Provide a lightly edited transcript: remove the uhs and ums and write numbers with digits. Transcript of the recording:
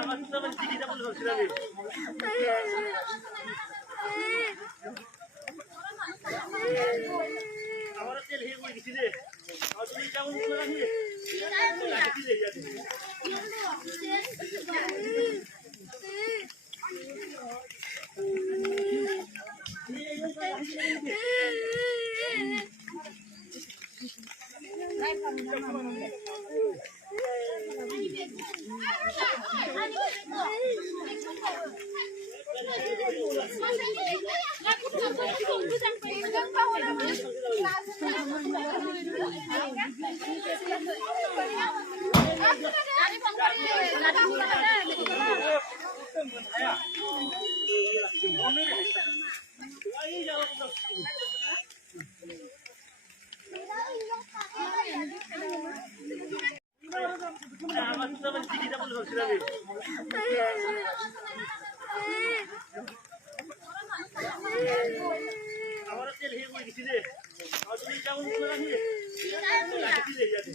আমার তো আবার চিঠিটা বলে ভাবছিলাম আমার তেল হয়ে পড়ে গেছি রে আর তুমি কেমন করে রাখি রে যাবে আমার তো আবার চিঠিটা বলে ভাবছিলাম আমার তেল হয়ে পড়ে গেছি রে আর তুমি কেমন করে রাখি রে যাবে